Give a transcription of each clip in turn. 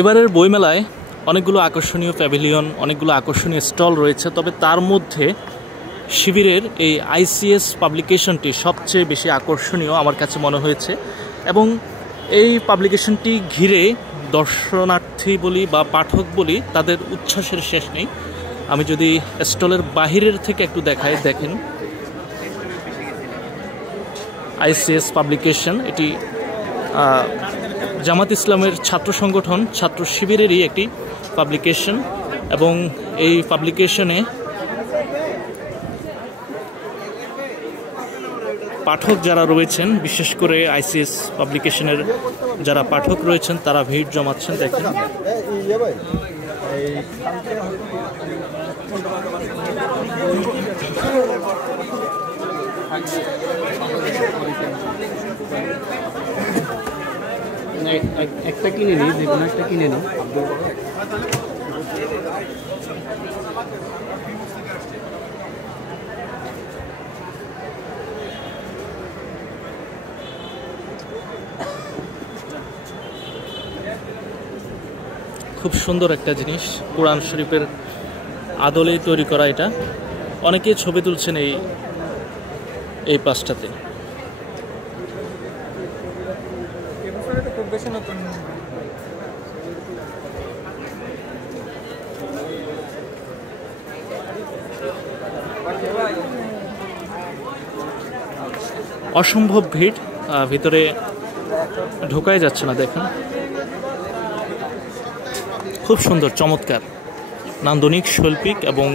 এবারের বইমেলায় অনেকগুলো আকর্ষণীয় প্যাভিলিয়ন, অনেকগুলো আকর্ষণীয় স্টল রয়েছে, তবে তার মধ্যে শিবিরের এই আইসিএস পাবলিকেশনটি সবচেয়ে বেশি আকর্ষণীয় আমার কাছে মনে হয়েছে। এবং এই পাবলিকেশনটি ঘিরে দর্শনার্থী বলি বা পাঠক বলি, তাদের উচ্ছ্বাসের শেষ নেই। আমি যদি স্টলের বাহিরের থেকে একটু দেখাই, দেখেন আইসিএস পাবলিকেশন, এটি জামাত ইসলামের ছাত্র সংগঠন ছাত্র শিবিরেরই একটি পাবলিকেশন। এবং এই পাবলিকেশনে পাঠক যারা রয়েছেন, বিশেষ করে আইসিএস পাবলিকেশনের যারা পাঠক রয়েছেন, তারা ভিড় জমাচ্ছেন। দেখেন একটা কিনে নিই, যে কোনো একটা কিনে নিই। খুব সুন্দর একটা জিনিস, কোরআন শরীফের আদলে তৈরি করা। এটা অনেকেই ছবি তুলছেন এই পাশটাতে। অসম্ভব ভিড়, ভিতরে ঢোকাই যাচ্ছে না। দেখুন খুব সুন্দর, চমৎকার, নান্দনিক, শৈল্পিক এবং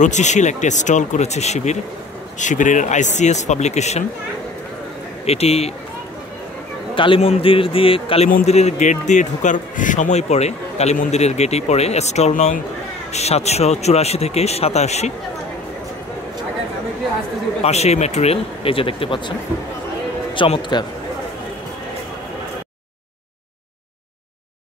রুচিশীল একটা স্টল করেছে শিবিরের আইসিএস পাবলিকেশন। এটি কালী মন্দিরের গেট দিয়ে ঢোকার সময় পড়ে, কালী মন্দিরের গেটেই পড়ে। স্টল নং 784 থেকে 87, পাশে মেট্রো রেল, এই যে দেখতে পাচ্ছেন, চমৎকার।